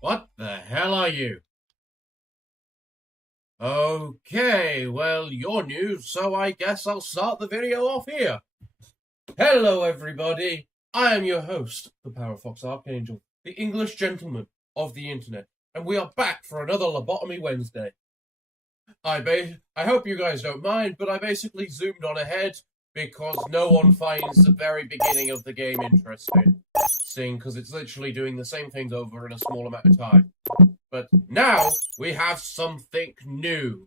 What the hell are you? Okay, well, you're new, so I guess I'll start the video off here. Hello, everybody. I am your host, the Parafox Archangel, the English gentleman of the internet, and we are back for another Lobotomy Wednesday. I hope you guys don't mind, but I basically zoomed on ahead because no one finds the very beginning of the game interesting, because it's literally doing the same things over in a small amount of time. But now we have something new.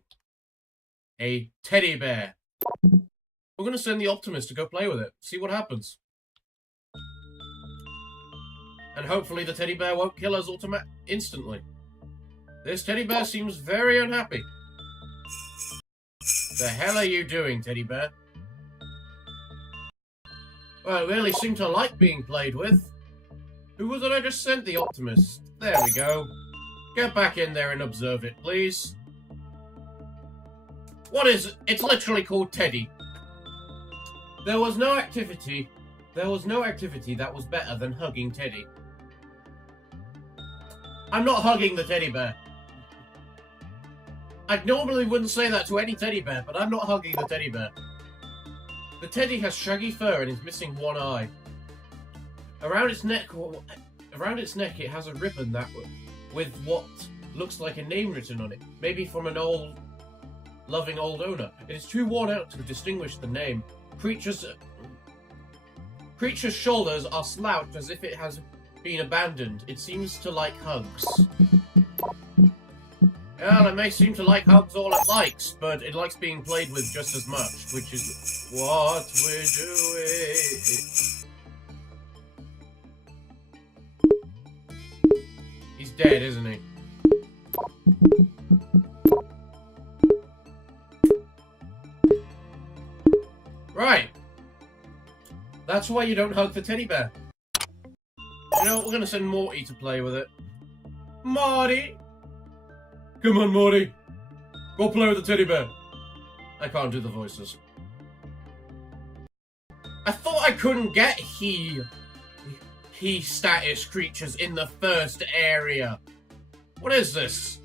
A teddy bear. We're going to send the Optimist to go play with it, see what happens. And hopefully the teddy bear won't kill us instantly. This teddy bear seems very unhappy. The hell are you doing, teddy bear? Well, it really seemed to like being played with. Who was it I just sent the Optimist? There we go. Get back in there and observe it, please. What is it? It's literally called Teddy. There was no activity that was better than hugging Teddy. I'm not hugging the teddy bear. I normally wouldn't say that to any teddy bear, but I'm not hugging the teddy bear. The teddy has shaggy fur and is missing one eye. Around its neck, it has a ribbon with what looks like a name written on it, maybe from an loving old owner. It is too worn out to distinguish the name. Creature's shoulders are slouched as if it has been abandoned. It seems to like hugs. Well, it may seem to like hugs all it likes, but it likes being played with just as much, which is what we're doing. He's dead, isn't he? Right. That's why you don't hug the teddy bear. You know what? We're going to send Morty to play with it. Morty! Come on, Morty. Go play with the teddy bear. I can't do the voices. I thought I couldn't get he status creatures in the first area. What is this?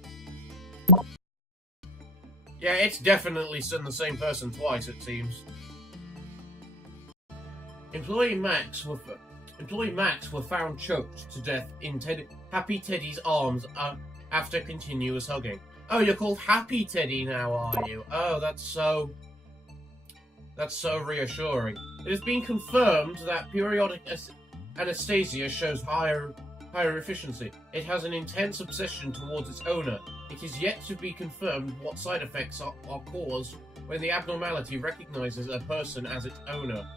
Yeah, it's definitely sent the same person twice, it seems. Employee Max were found choked to death in Happy Teddy's arms after continuous hugging. Oh, you're called Happy Teddy now, are you? Oh, that's so reassuring. It has been confirmed that periodic anesthesia shows higher efficiency. It has an intense obsession towards its owner. It is yet to be confirmed what side effects are caused when the abnormality recognizes a person as its owner.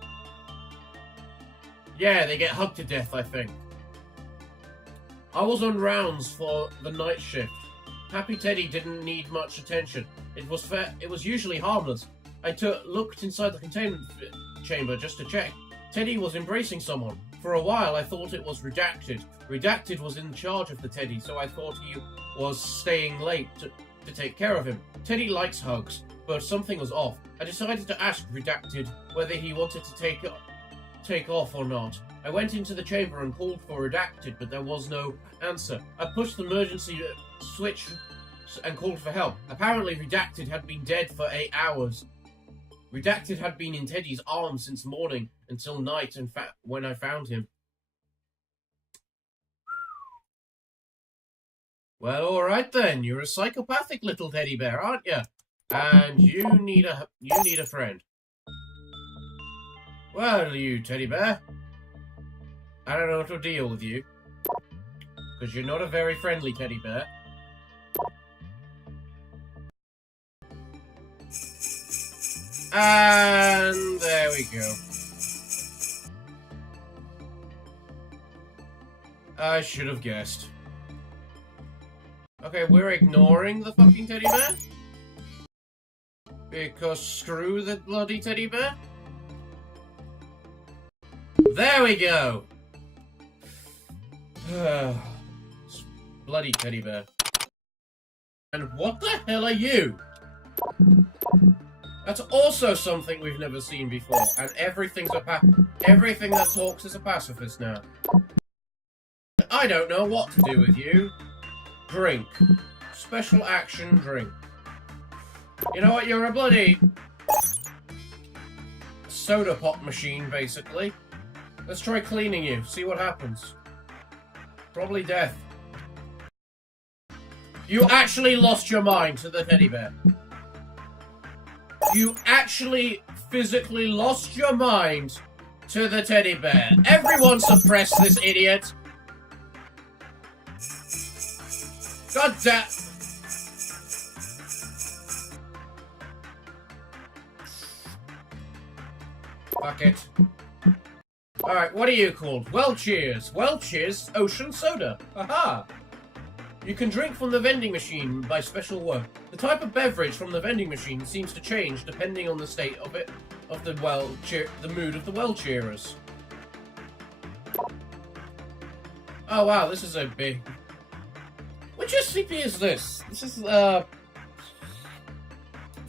Yeah, they get hugged to death, I think. I was on rounds for the night shift. Happy Teddy didn't need much attention. It was usually harmless. I looked inside the containment chamber just to check. Teddy was embracing someone. For a while, I thought it was Redacted. Redacted was in charge of the Teddy, so I thought he was staying late to take care of him. Teddy likes hugs, but something was off. I decided to ask Redacted whether he wanted to take off or not. I went into the chamber and called for Redacted, but there was no answer. I pushed the emergency switch and called for help. Apparently Redacted had been dead for 8 hours. Redacted had been in Teddy's arms since morning until night when I found him. Well, alright then. You're a psychopathic little teddy bear, aren't you? And you need a friend. Well, you teddy bear, I don't know what to deal with you, because you're not a very friendly teddy bear. And there we go. I should have guessed. Okay, we're ignoring the fucking teddy bear? Because screw the bloody teddy bear? There we go! Bloody teddy bear. And what the hell are you? That's also something we've never seen before, and everything that talks is a pacifist now. I don't know what to do with you. drink. Special action drink. You know what? You're a bloody soda pop machine, basically. Let's try cleaning you. See what happens. Probably death. You actually lost your mind to the teddy bear. You actually physically lost your mind to the teddy bear. Everyone suppress this idiot. God damn. Fuck it. Alright, what are you called? Welch's. Welch's Ocean Soda. Aha! You can drink from the vending machine by special work. The type of beverage from the vending machine seems to change depending on the state of it, of the mood of the well cheerers. Oh wow, this is a big... Which SCP is this? This is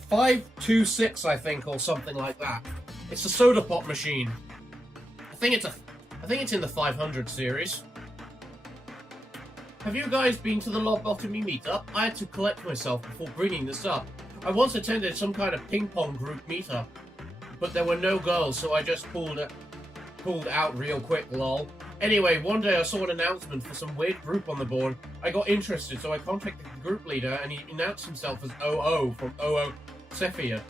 526, I think, or something like that. It's a soda pop machine. I think it's in the 500 series. Have you guys been to the Lobotomy meetup? I had to collect myself before bringing this up. I once attended some kind of ping pong group meetup, but there were no girls, so I just pulled out real quick, lol. Anyway, one day I saw an announcement for some weird group on the board. I got interested, so I contacted the group leader, and he announced himself as OO from OO Cephia.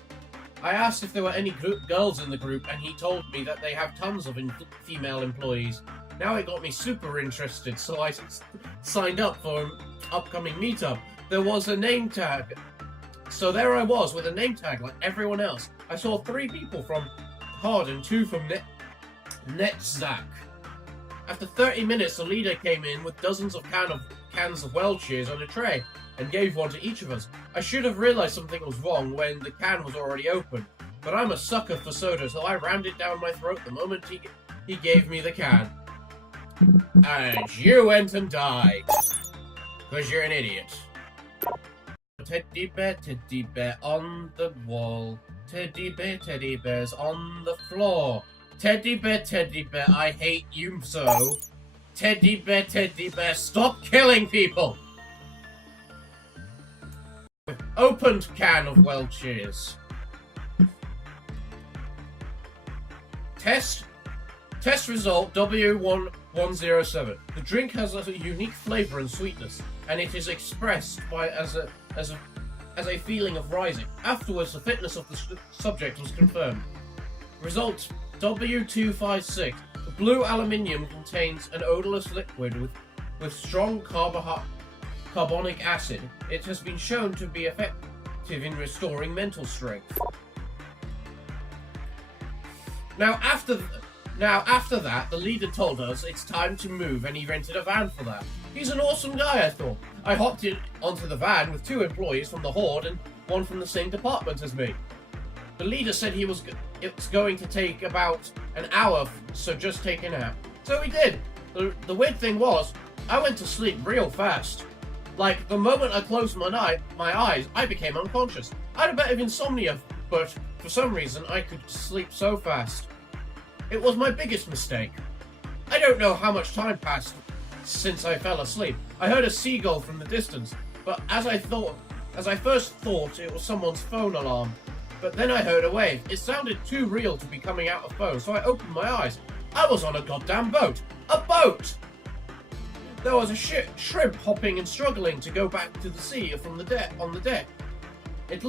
I asked if there were any girls in the group, and he told me that they have tons of female employees. Now it got me super interested, so I signed up for an upcoming meetup. There was a name tag. So there I was with a name tag like everyone else. I saw 3 people from Hard and 2 from Netzach. After 30 minutes, the leader came in with dozens of cans of Welch's on a tray and gave one to each of us. I should have realized something was wrong when the can was already open, but I'm a sucker for soda, so I rammed it down my throat the moment he gave me the can. And you went and died. Because you're an idiot. Teddy bear on the wall. Teddy bears on the floor. Teddy bear, I hate you so. Teddy bear, stop killing people! Opened can of Welch's. Test result W1107. The drink has a unique flavor and sweetness, and it is expressed as a feeling of rising. Afterwards, the fitness of the subject was confirmed. Result W256. The blue aluminium contains an odorless liquid with strong carbonic acid. It has been shown to be effective in restoring mental strength. Now after that, the leader told us it's time to move, and he rented a van for that. He's an awesome guy, I thought. I hopped onto the van with 2 employees from the Horde and 1 from the same department as me. The leader said it's going to take about an hour, so just take a nap. So we did. The weird thing was, I went to sleep real fast. Like, the moment I closed my eyes, I became unconscious. I had a bit of insomnia, but for some reason, I could sleep so fast. It was my biggest mistake. I don't know how much time passed since I fell asleep. I heard a seagull from the distance, but as I first thought it was someone's phone alarm. But then I heard a wave. It sounded too real to be coming out of phone, so I opened my eyes. I was on a goddamn boat. A boat! There was a shrimp hopping and struggling to go back to the sea from the deck. On the deck, it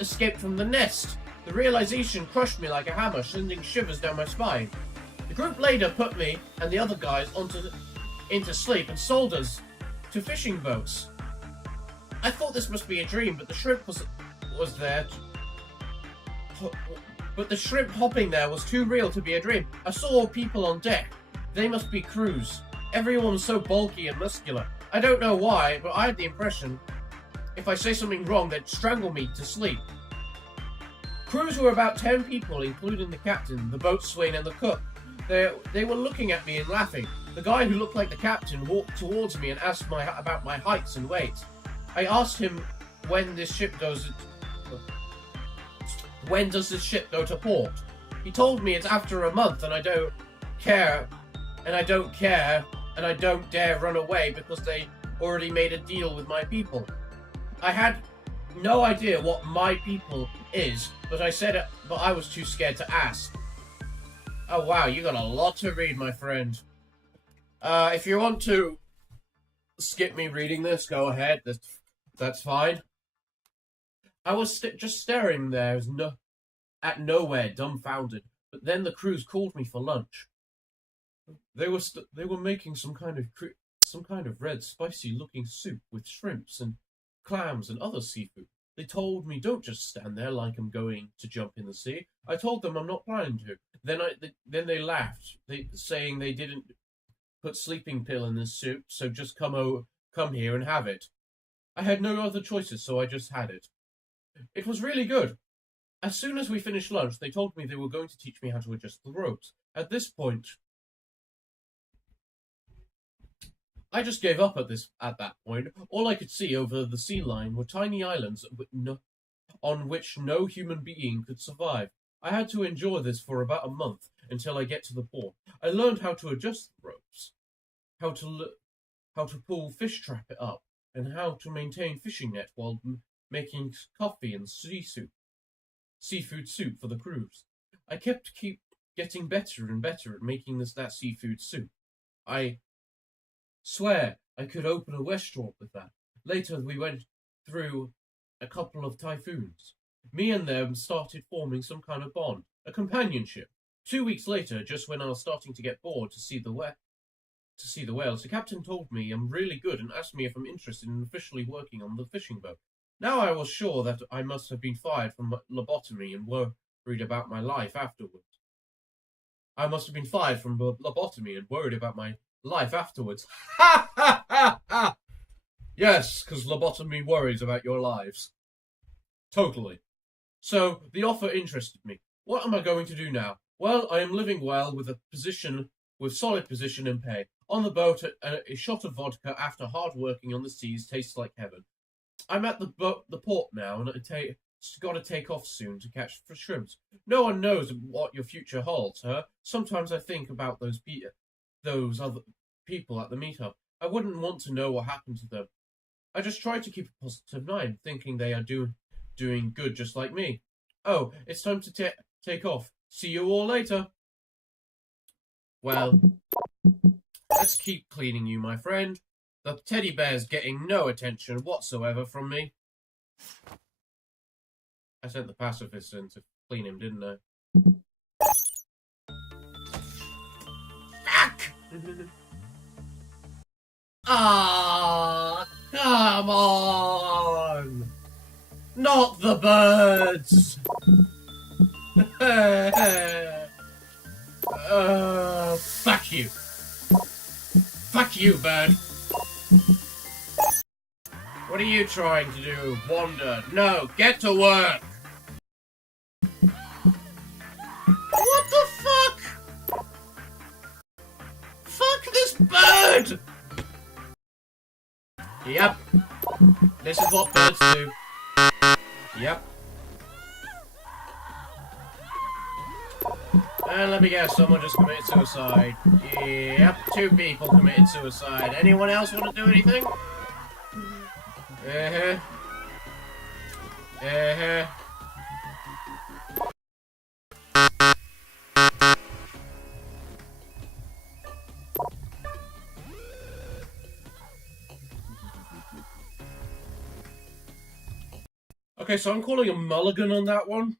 escaped from the nest. The realization crushed me like a hammer, sending shivers down my spine. The group later put me and the other guys into sleep and sold us to fishing boats. I thought this must be a dream, but the shrimp was there. But the shrimp hopping there was too real to be a dream. I saw people on deck. They must be crews. Everyone was so bulky and muscular. I don't know why, but I had the impression if I say something wrong, they'd strangle me to sleep. Crews were about 10 people, including the captain, the boatswain, and the cook. They were looking at me and laughing. The guy who looked like the captain walked towards me and asked about my heights and weights. I asked him when does this ship go to port. He told me it's after a month, and I don't care and I don't dare run away because they already made a deal with my people. I had no idea what my people is, but I was too scared to ask. Oh wow, you got a lot to read, my friend. If you want to skip me reading this, go ahead. That's fine. I was just staring there at nowhere, dumbfounded. But then the crews called me for lunch. They were making some kind of red, spicy-looking soup with shrimps and clams and other seafood. They told me, don't just stand there like I'm going to jump in the sea. I told them I'm not planning to. Then they laughed, saying they didn't put sleeping pill in this soup, so just come here and have it. I had no other choices, so I just had it. It was really good. As soon as we finished lunch, they told me they were going to teach me how to adjust the ropes. At this point, I just gave up at that point. All I could see over the sea line were tiny islands on which no human being could survive. I had to endure this for about a month until I get to the port. I learned how to adjust the ropes, how to pull fish trap it up, and how to maintain fishing net while making coffee and seafood soup for the crews. I kept getting better and better at making that seafood soup. I swear I could open a restaurant with that. Later we went through a couple of typhoons. Me and them started forming some kind of bond, a companionship. 2 weeks later, just when I was starting to get bored to see the whales, the captain told me I'm really good and asked me if I'm interested in officially working on the fishing boat. Now I was sure that I must have been fired from lobotomy and worried about my life afterwards. Ha ha ha ha! Yes, because lobotomy worries about your lives. Totally. So, the offer interested me. What am I going to do now? Well, I am living well with solid position and pay. On the boat, a shot of vodka after hard working on the seas tastes like heaven. I'm at the port now, and got to take off soon to catch shrimps. No one knows what your future holds, huh? Sometimes I think about those other people at the meetup. I wouldn't want to know what happened to them. I just try to keep a positive mind, thinking they are doing good just like me. Oh, it's time to take off. See you all later. Well, let's keep cleaning you, my friend. The teddy bear's getting no attention whatsoever from me. I sent the pacifist in to clean him, didn't I? Fuck! Ah, come on! Not the birds! Fuck you. Fuck you, bird. What are you trying to do? Wander? No, get to work! What the fuck? Fuck this bird! Yep. This is what birds do. Yep. And let me guess, someone just committed suicide. Yep, 2 people committed suicide. Anyone else want to do anything? Okay, so I'm calling a mulligan on that one.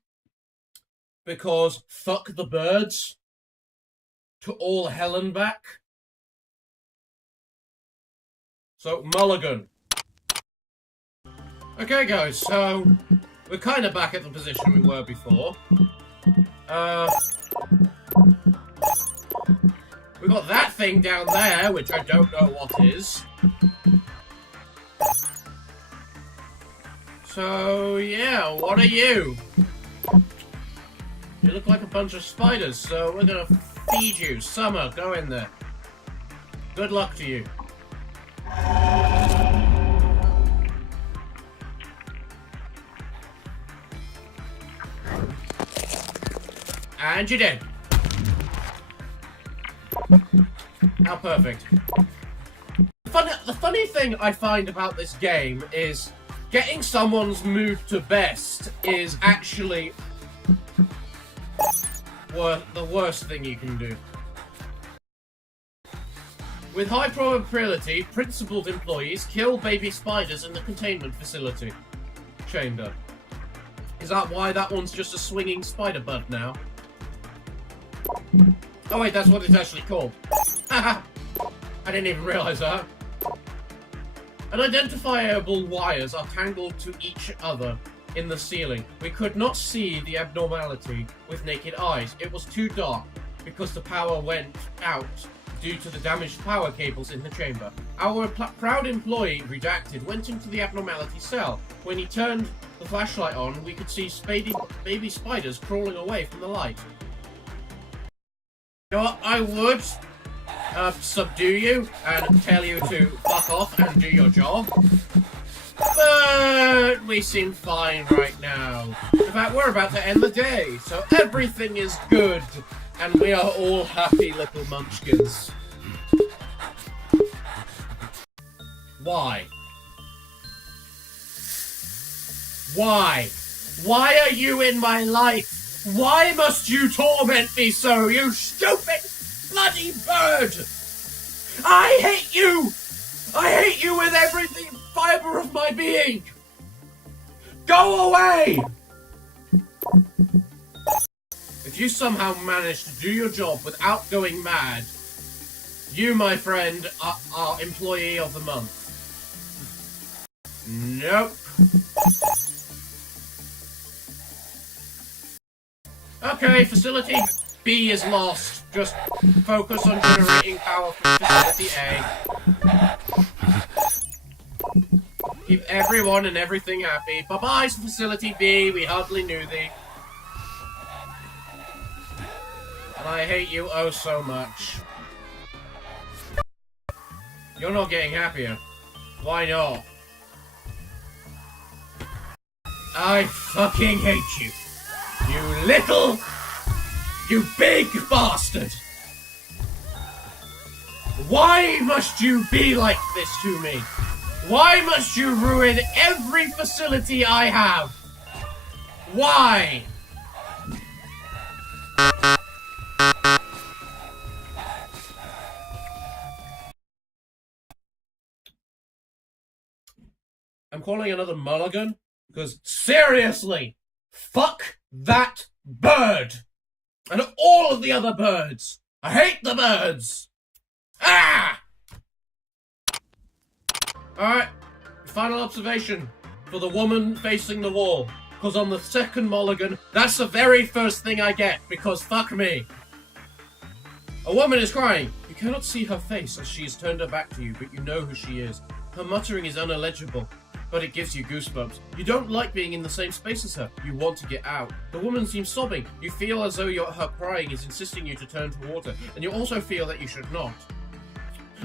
Because fuck the birds. To all hell and back. So, mulligan. Okay, guys, so we're kind of back at the position we were before. We got that thing down there, which I don't know what is. So, yeah, what are you? You look like a bunch of spiders, so we're gonna feed you. Summer, go in there. Good luck to you. And you're dead. How perfect. The funny thing I find about this game is getting someone's mood to best is actually the worst thing you can do. With high probability, principled employees kill baby spiders in the containment facility chamber. Is that why that one's just a swinging spider bud now? Oh wait, that's what it's actually called. Haha! I didn't even realise that. Unidentifiable wires are tangled to each other in the ceiling. We could not see the abnormality with naked eyes. It was too dark because the power went out due to the damaged power cables in the chamber. Our proud employee, redacted, went into the abnormality cell. When he turned the flashlight on, we could see baby spiders crawling away from the light. You know what? I would subdue you and tell you to fuck off and do your job. But we seem fine right now. In fact, we're about to end the day, so everything is good. And we are all happy little munchkins. Why? Why? Why are you in my life? Why must you torment me so, you stupid bloody bird? I hate you! I hate you with every fibre of my being! Go away! If you somehow manage to do your job without going mad, you, my friend, are employee of the month. Nope. Okay, facility B is lost. Just focus on generating power for facility A. Keep everyone and everything happy. Bye-bye, facility B. We hardly knew thee. And I hate you oh so much. You're not getting happier. Why not? I fucking hate you. You big bastard. Why must you be like this to me? Why must you ruin every facility I have? Why? I'm calling another mulligan because, seriously, fuck that bird! And all of the other birds! I hate the birds! Ah! Alright, final observation for the woman facing the wall. Because on the second mulligan, that's the very first thing I get, because fuck me. A woman is crying. You cannot see her face as she has turned her back to you, but you know who she is. Her muttering is unillegible, but it gives you goosebumps. You don't like being in the same space as her. You want to get out. The woman seems sobbing. You feel as though her crying is insisting you to turn toward her, and you also feel that you should not.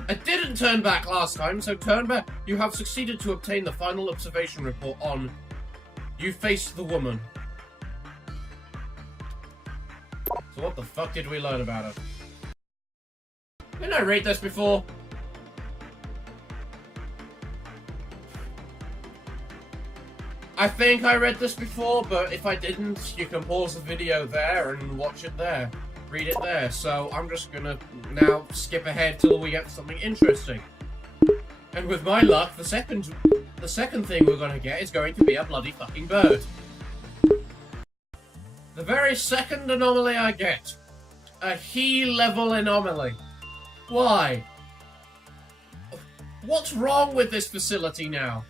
I didn't turn back last time, so turn back. You have succeeded to obtain the final observation report on... You faced the woman. So what the fuck did we learn about her? Didn't I read this before? I think I read this before, but if I didn't, you can pause the video there and watch it there. Read it there. So I'm just gonna now skip ahead till we get something interesting. And with my luck, the second thing we're gonna get is going to be a bloody fucking bird. The very second anomaly I get. A he-level anomaly. Why? What's wrong with this facility now?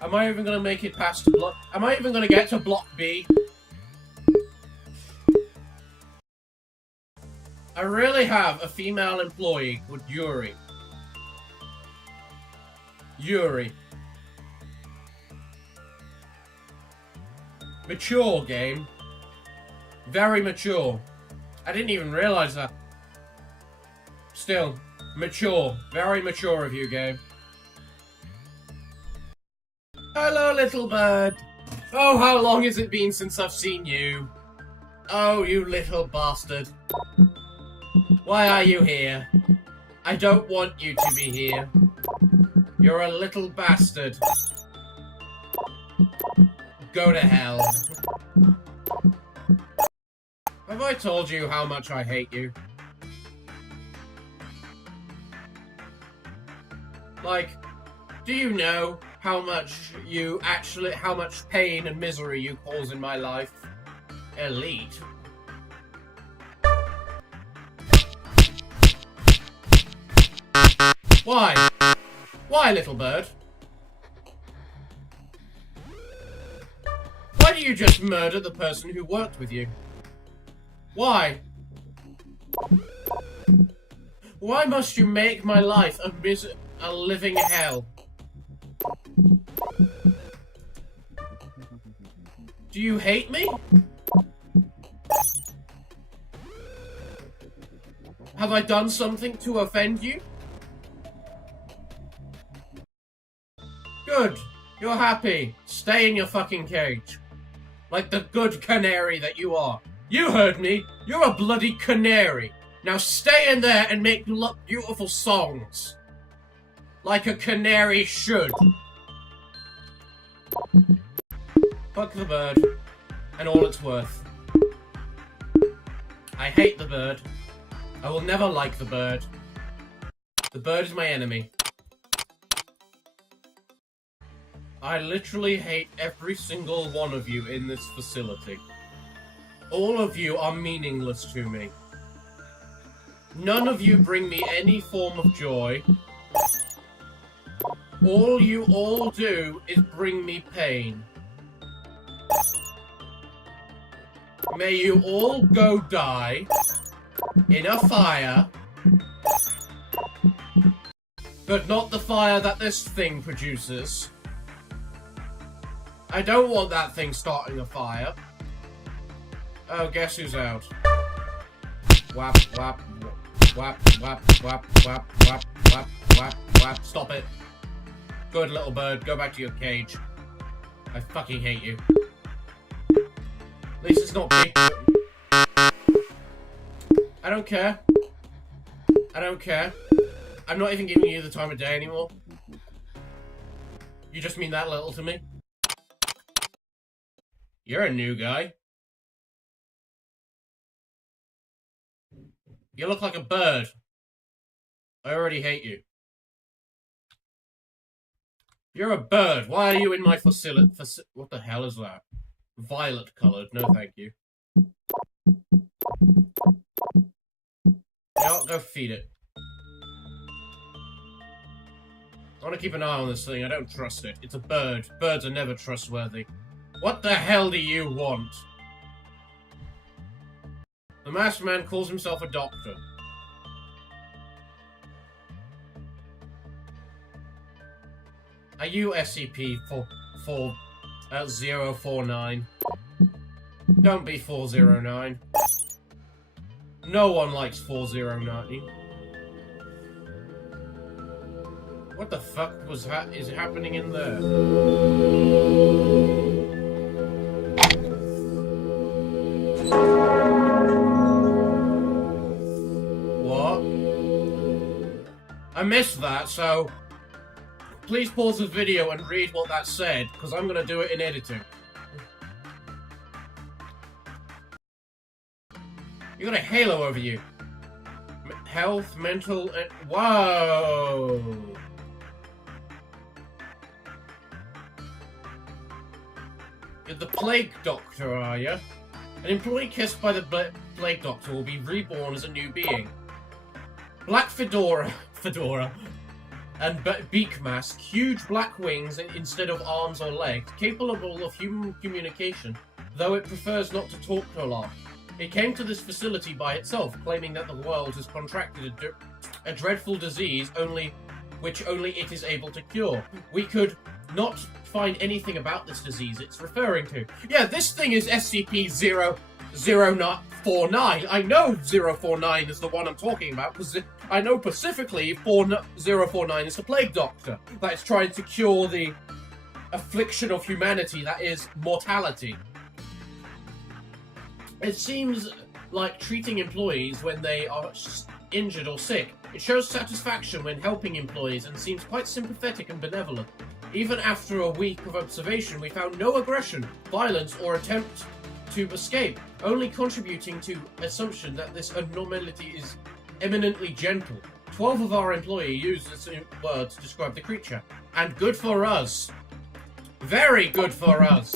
Am I even gonna make it past block? Am I even gonna get to block B? I really have a female employee called Yuri. Yuri. Mature game. Very mature. I didn't even realize that. Still, mature. Very mature of you, game. Hello, little bird. Oh, how long has it been since I've seen you? Oh, you little bastard. Why are you here? I don't want you to be here. You're a little bastard. Go to hell. Have I told you how much I hate you? Like, do you know how much pain and misery you cause in my life? Elite. Why? Why, little bird? Why do you just murder the person who worked with you? Why? Why must you make my life a living hell? Do you hate me? Have I done something to offend you? Good. You're happy. Stay in your fucking cage. Like the good canary that you are. You heard me. You're a bloody canary. Now stay in there and make beautiful songs. Like a canary should. Fuck the bird. And all it's worth. I hate the bird. I will never like the bird. The bird is my enemy. I literally hate every single one of you in this facility. All of you are meaningless to me. None of you bring me any form of joy. All you all do is bring me pain. May you all go die in a fire, but not the fire that this thing produces. I don't want that thing starting a fire. Oh, guess who's out? Whap, whap, whap, whap, whap, whap, whap, whap, whap, whap. Stop it. Good little bird, go back to your cage. I fucking hate you. At least it's not big. I don't care. I don't care. I'm not even giving you the time of day anymore. You just mean that little to me? You're a new guy. You look like a bird. I already hate you. You're a bird. Why are you in my facility? What the hell is that? Violet colored. No, thank you. Yeah, go feed it. I want to keep an eye on this thing. I don't trust it. It's a bird. Birds are never trustworthy. What the hell do you want? The masked man calls himself a doctor. Are you SCP-049? Don't be 409. No one likes 409. What the fuck is happening in there? What? I missed that, so please pause the video and read what that said, because I'm going to do it in editing. You got a halo over you. Health, mental, and... Whoa! You're the Plague Doctor, are you? An employee kissed by the Plague Doctor will be reborn as a new being. Black fedora, and beak mask, huge black wings instead of arms or legs, capable of human communication, though it prefers not to talk a lot. It came to this facility by itself, claiming that the world has contracted a dreadful disease which only it is able to cure. We could not find anything about this disease it's referring to. Yeah, this thing is SCP-009. I know 049 is the one I'm talking about, because I know specifically 049 is the Plague Doctor that is trying to cure the affliction of humanity that is mortality. It seems like treating employees when they are injured or sick. It shows satisfaction when helping employees and seems quite sympathetic and benevolent. Even after a week of observation, we found no aggression, violence, or attempt to escape, only contributing to assumption that this abnormality is eminently gentle. 12 of our employees used this word to describe the creature. And good for us. Very good for us.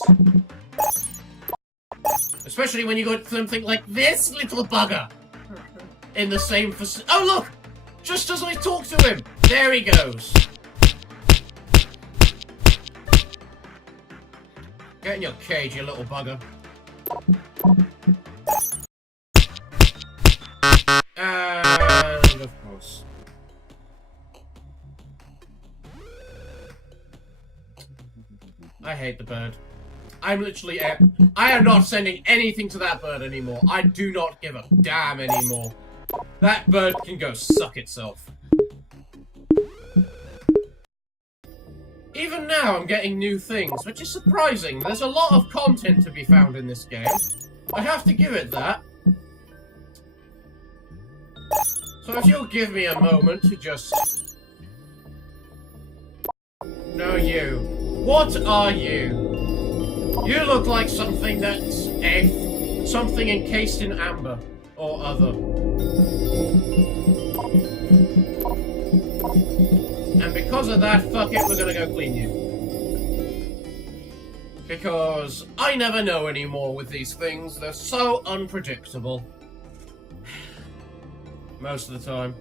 Especially when you got something like this little bugger in the same facility. Oh, look! Just as I talk to him, there he goes. Get in your cage, you little bugger. And of course. I hate the bird. I'm literally... I am not sending anything to that bird anymore. I do not give a damn anymore. That bird can go suck itself. Even now, I'm getting new things, which is surprising. There's a lot of content to be found in this game. I have to give it that. So if you'll give me a moment to just... No, you. What are you? You look like something that's something encased in amber or other. And because of that, fuck it, we're gonna go clean you. Because I never know anymore with these things. They're so unpredictable. Most of the time.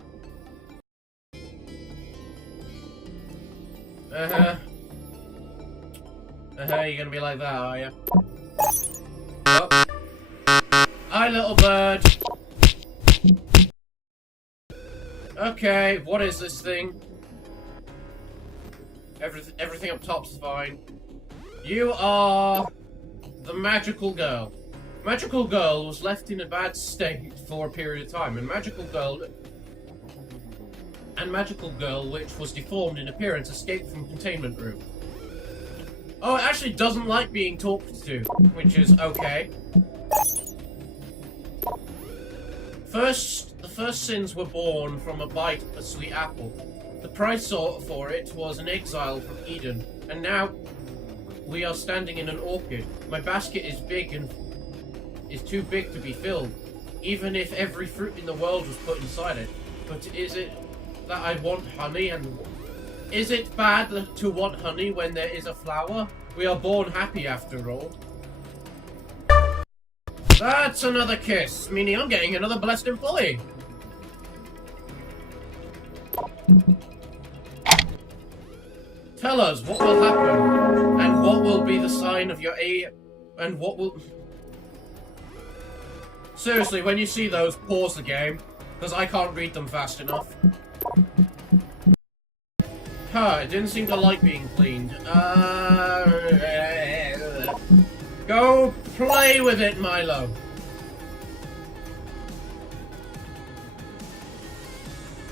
You're gonna be like that, are you? Oh. Hi, little bird. Okay, what is this thing? Everything up top's fine. You are the magical girl. Magical girl was left in a bad state for a period of time, and magical girl, which was deformed in appearance, escaped from containment room. Oh, it actually doesn't like being talked to, which is okay. The first sins were born from a bite of a sweet apple. The price for it was an exile from Eden, and now we are standing in an orchard. My basket is big and is too big to be filled, even if every fruit in the world was put inside it. But is it that I want honey, and is it bad to want honey when there is a flower? We are born happy after all. That's another kiss, meaning I'm getting another blessed employee. Tell us what will happen, and what will be the sign of your and what will... Seriously, when you see those, pause the game, because I can't read them fast enough. Huh, it didn't seem to like being cleaned. Go play with it, Milo.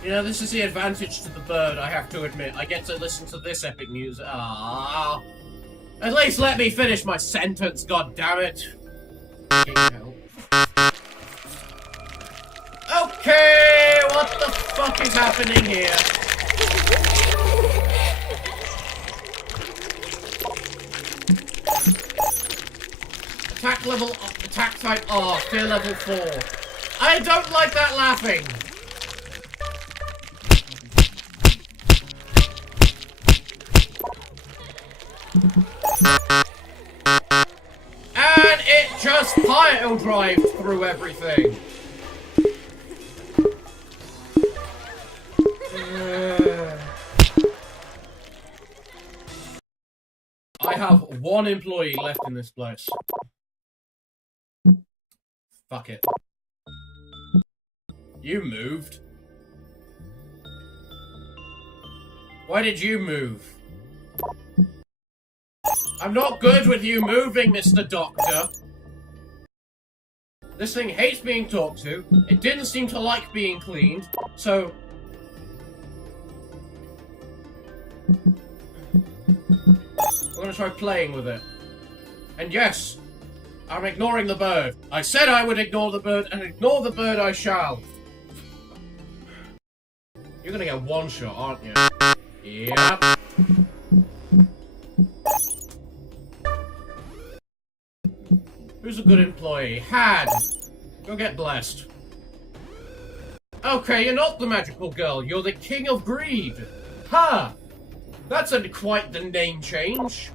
You know, this is the advantage to the bird, I have to admit. I get to listen to this epic music. Ah, at least let me finish my sentence, god damn it. Okay, what the fuck is happening here? Attack type R, fear level 4. I don't like that laughing. And it just pile drives through everything. I have one employee left in this place. Fuck it. You moved. Why did you move? I'm not good with you moving, Mr. Doctor. This thing hates being talked to. It didn't seem to like being cleaned, so... I'm gonna try playing with it. And yes, I'm ignoring the bird. I said I would ignore the bird, and ignore the bird I shall. You're gonna get one shot, aren't you? Yep. Who's a good employee? Had. Go get blessed. Okay, you're not the magical girl. You're the king of greed. Ha! That's quite the name change.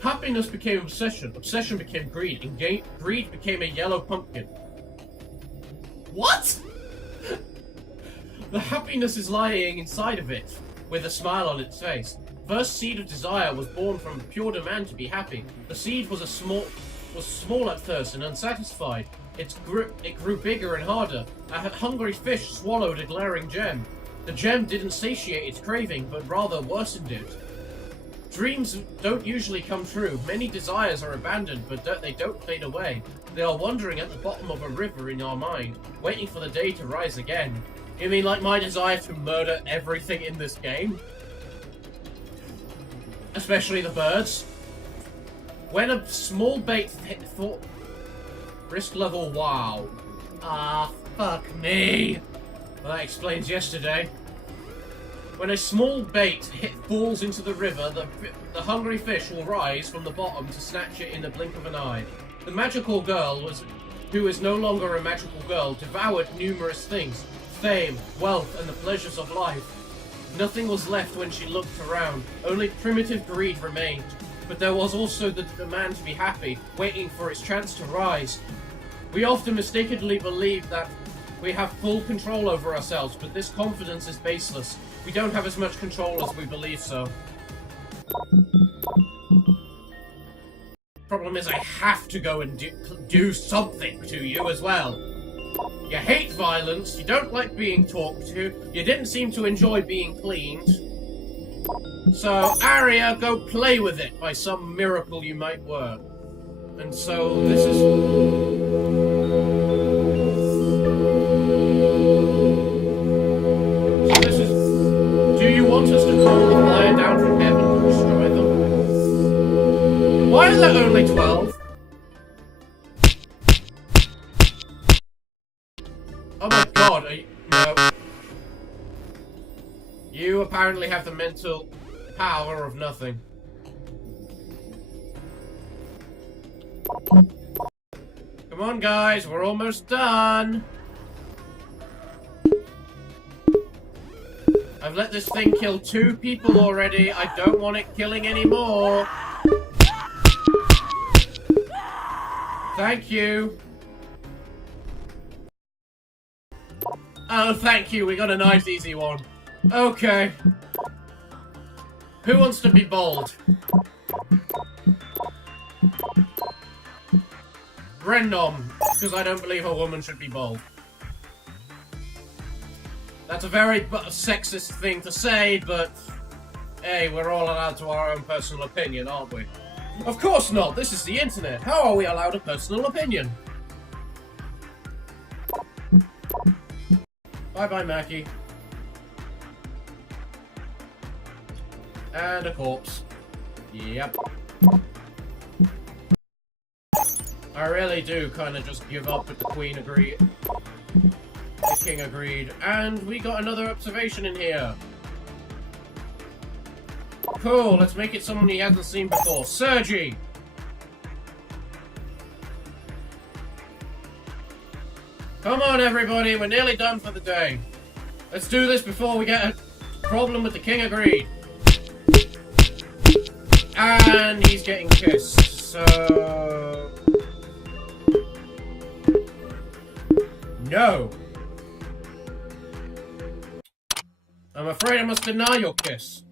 Happiness became obsession. Obsession became greed. And greed became a yellow pumpkin. What? The happiness is lying inside of it, with a smile on its face. First seed of desire was born from pure demand to be happy. The seed was small at first and unsatisfied. It grew bigger and harder. A hungry fish swallowed a glaring gem. The gem didn't satiate its craving, but rather worsened it. Dreams don't usually come true. Many desires are abandoned, but they don't fade away. They are wandering at the bottom of a river in our mind, waiting for the day to rise again. You mean like my desire to murder everything in this game? Especially the birds. When a small bait risk level, wow. Ah, fuck me. Well, that explains yesterday. When a small bait falls into the river, the hungry fish will rise from the bottom to snatch it in the blink of an eye. The magical girl, who is no longer a magical girl, devoured numerous things. Fame, wealth, and the pleasures of life. Nothing was left when she looked around. Only primitive greed remained. But there was also the demand to be happy, waiting for its chance to rise. We often mistakenly believe that we have full control over ourselves, but this confidence is baseless. We don't have as much control as we believe so. Problem is, I have to go and do something to you as well. You hate violence, you don't like being talked to, you didn't seem to enjoy being cleaned. So, Aria, go play with it by some miracle you might work. And so, this is... Do you want us to call the fire down from heaven and destroy them? Why is that only 12? Oh my god, no. You apparently have the mental power of nothing. Come on guys, we're almost done. I've let this thing kill 2 people already. I don't want it killing any more. Thank you. Oh, thank you. We got a nice, easy one. Okay. Who wants to be bold? Random, because I don't believe a woman should be bold. That's a very sexist thing to say, but hey, we're all allowed to our own personal opinion, aren't we? Of course not! This is the internet! How are we allowed a personal opinion? Bye-bye, Mackie. And a corpse. Yep. I really do kind of just give up with the Queen agreed. The King agreed. And we got another observation in here. Cool, let's make it someone he hasn't seen before. Sergi! Come on, everybody, we're nearly done for the day. Let's do this before we get a problem with the King agreed. And he's getting kissed, so... No. I'm afraid I must deny your kiss.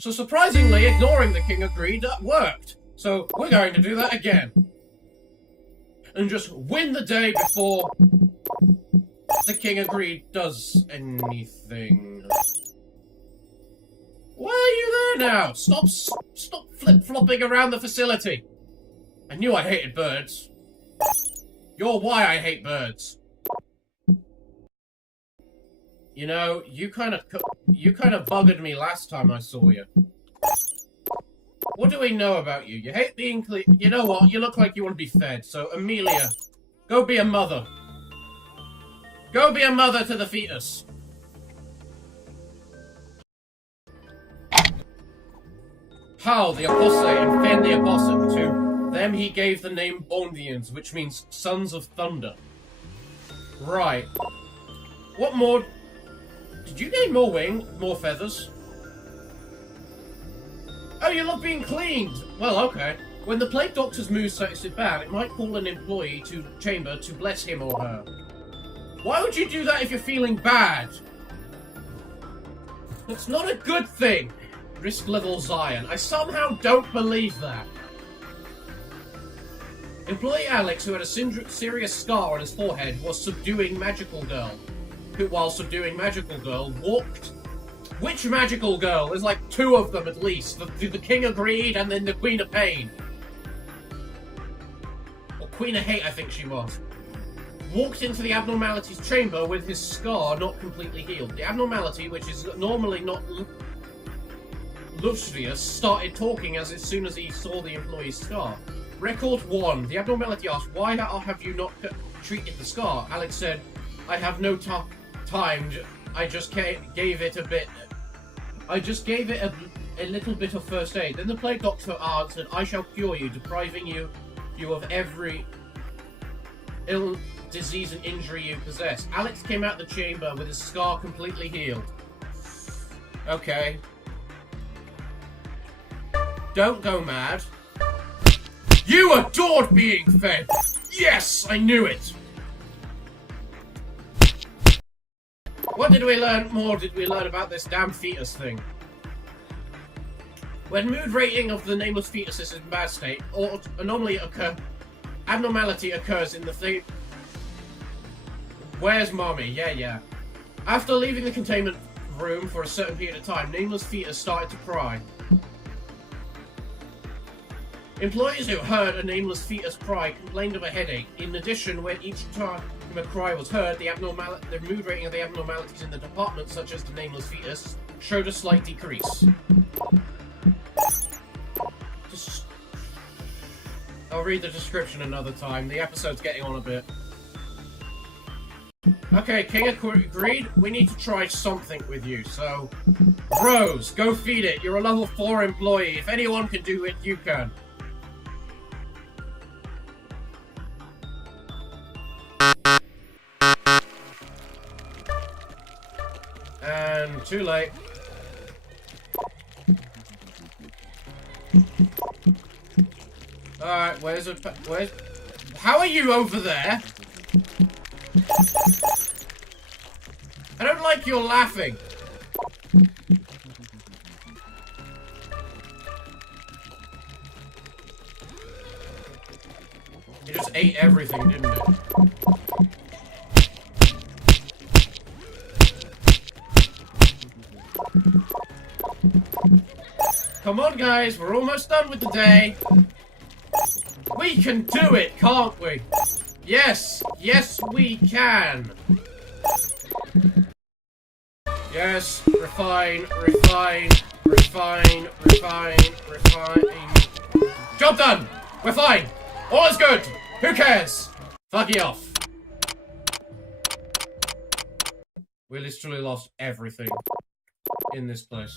So surprisingly, ignoring the King agreed, that worked. So we're going to do that again. And just win the day before the King agreed does anything. Why are you there now? Stop flip-flopping around the facility. I knew I hated birds. You're why I hate birds. You know, you kind of buggered me last time I saw you. What do we know about you? You hate being clean. You know what? You look like you want to be fed. So, Amelia, go be a mother. Go be a mother to the fetus. How the apostate and Fen the apostate, to them he gave the name Bondians, which means sons of thunder. Right. What more? Did you gain more feathers? Oh, you love being cleaned! Well, okay. When the plague doctor's mood starts bad, it might call an employee to chamber to bless him or her. Why would you do that if you're feeling bad? It's not a good thing. Risk level Zion. I somehow don't believe that. Employee Alex, who had a serious scar on his forehead, was subduing Magical Girl. Who, while subduing Magical Girl, walked... Which Magical Girl? There's like 2 of them at least. The King of Greed and then the Queen of Pain. Or Queen of Hate, I think she was. Walked into the abnormality's chamber with his scar not completely healed. The abnormality, which is normally not lustrous, started talking as soon as he saw the employee's scar. Record 1. The abnormality asked, why have you not treated the scar? Alex said, I have no time. I just gave it a bit. I just gave it a little bit of first aid. Then the plague doctor answered, I shall cure you, depriving you of every ill disease and injury you possess. Alex came out the chamber with his scar completely healed. Okay. Don't go mad. You adored being fed! Yes, I knew it! What did we learn about this damn fetus thing? When mood rating of the nameless fetus is in bad state, or abnormality occurs in the thing. Where's mommy? Yeah. After leaving the containment room for a certain period of time, nameless fetus started to cry. Employees who heard a nameless fetus cry complained of a headache. In addition, when each time a cry was heard, the mood rating of the abnormalities in the department, such as the nameless fetus, showed a slight decrease. I'll read the description another time. The episode's getting on a bit. Okay, King of Greed, we need to try something with you, so... Rose, go feed it. You're a level 4 employee. If anyone can do it, you can. And too late. Alright, where's... How are you over there? I don't like your laughing. You just ate everything, didn't it? Come on, guys, we're almost done with the day. We can do it, can't we? Yes, yes we can. Yes, refine. Job done! We're fine! All is good! Who cares? Fuck you off. We literally lost everything in this place.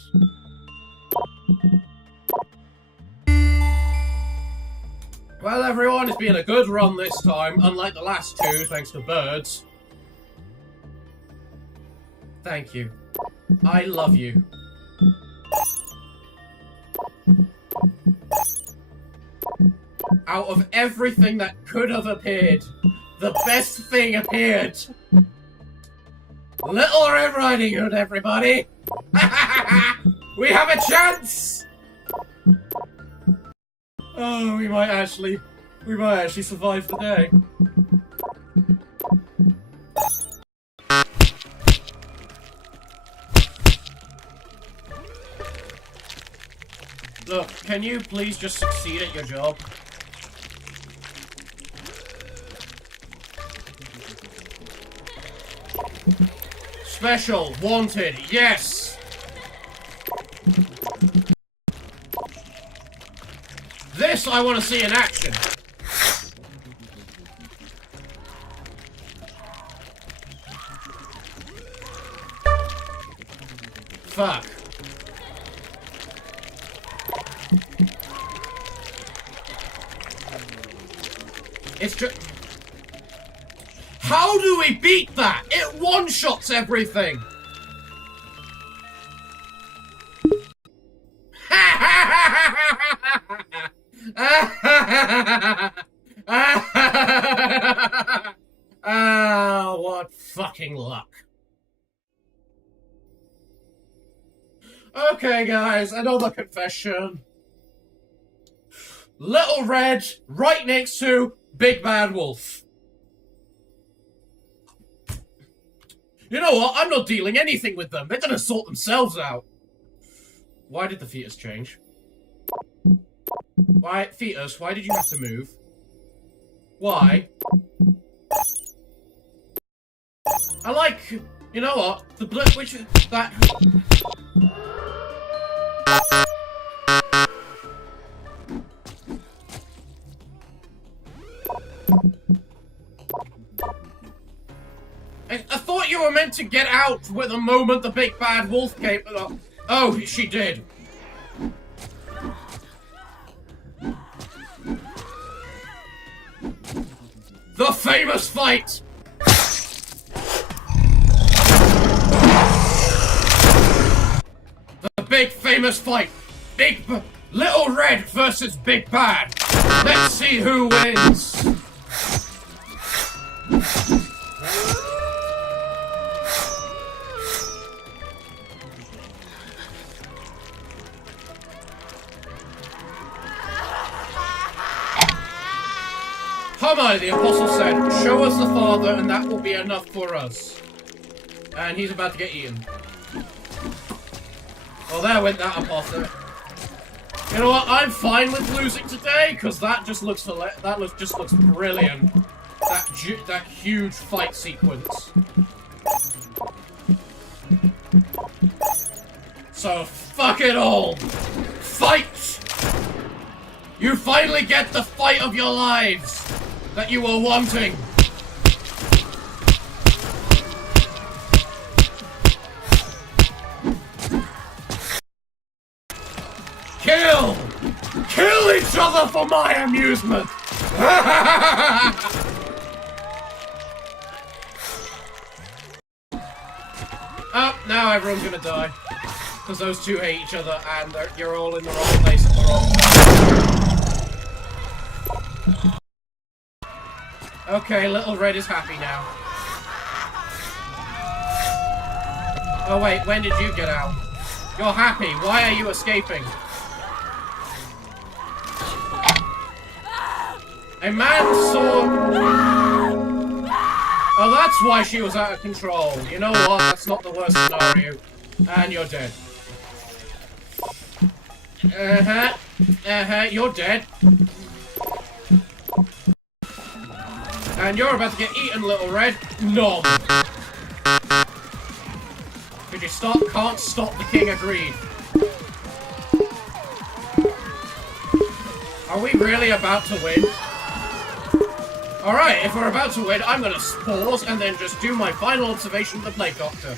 Well, everyone, it's been a good run this time, unlike the last 2, thanks to birds. Thank you. I love you. Out of everything that could have appeared, the best thing appeared. Little Red Riding Hood, everybody! We have a chance! Oh, we might actually survive the day. Look, can you please just succeed at your job? Special, wanted, yes! I want to see in action. Fuck. It's just... How do we beat that? It one-shots everything! Ah, what fucking luck. Okay, guys, another confession. Little Red, right next to Big Bad Wolf. You know what? I'm not dealing anything with them. They're gonna sort themselves out. Why did the fetus change? Why, fetus, why did you have to move? Why? I like... You know what? The blip which... That... I thought you were meant to get out with the moment the big bad wolf came... Oh, she did. The famous fight! The big famous fight! Little Red versus Big Bad! Let's see who wins! Hermione, the Apostle said, show us the Father and that will be enough for us. And he's about to get eaten. Well, there went that Apostle. You know what? I'm fine with losing today because that just looks brilliant. That huge fight sequence. So fuck it all. Fight! You finally get the fight of your lives that you were wanting. Kill! Kill each other for my amusement! Oh, now everyone's gonna die. Because those two hate each other and you're all in the wrong place at the wrong time. Okay, Little Red is happy now. Oh wait, when did you get out? You're happy. Why are you escaping? A man saw... Oh, that's why she was out of control. You know what? That's not the worst scenario. And you're dead. You're dead. And you're about to get eaten, Little Red. Nom. Could you stop? Can't stop the King of Greed. Are we really about to win? Alright, if we're about to win, I'm gonna pause and then just do my final observation of the Plague Doctor.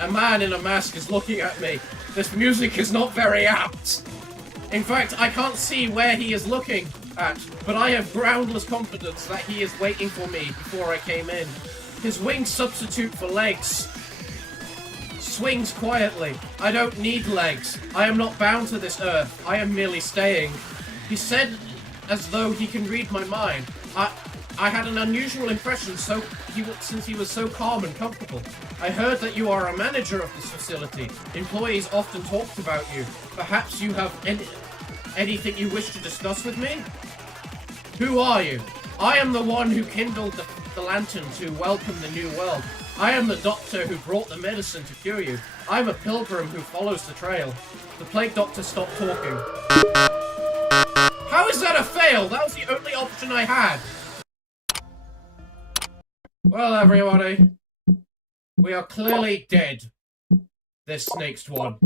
A man in a mask is looking at me. This music is not very apt. In fact, I can't see where he is looking at, but I have groundless confidence that he is waiting for me before I came in. His wings substitute for legs. Swings quietly. I don't need legs. I am not bound to this earth. I am merely staying. He said as though he can read my mind. I had an unusual impression since he was so calm and comfortable. I heard that you are a manager of this facility. Employees often talked about you. Perhaps you have anything you wish to discuss with me? Who are you? I am the one who kindled the lantern to welcome the new world. I am the doctor who brought the medicine to cure you. I'm a pilgrim who follows the trail. The Plague Doctor stopped talking. How is that a fail? That was the only option I had. Well, everybody, we are clearly dead. This next one.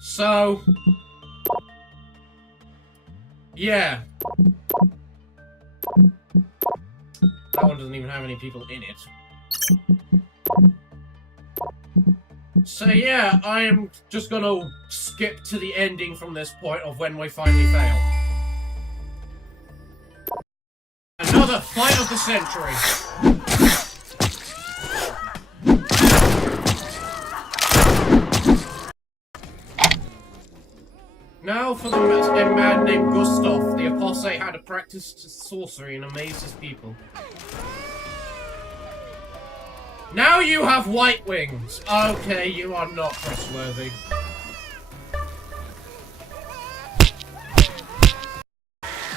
So, Yeah. That one doesn't even have any people in it. So yeah, I am just gonna skip to the ending from this point of when we finally fail. Another fight of the century. Now for a man named Gustav. The apostate had practiced sorcery and amazed his people. Now you have white wings. Okay, you are not trustworthy.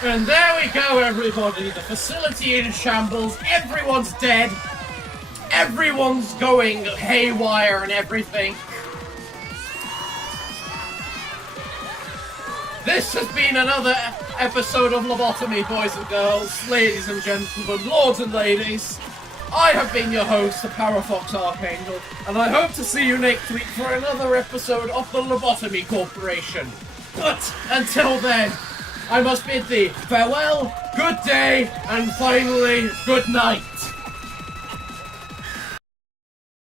And there we go, everybody. The facility in shambles. Everyone's dead. Everyone's going haywire and everything. This has been another episode of Lobotomy, boys and girls, ladies and gentlemen, lords and ladies. I have been your host, the Parafox Archangel, and I hope to see you next week for another episode of the Lobotomy Corporation. But until then, I must bid thee farewell, good day, and finally, good night.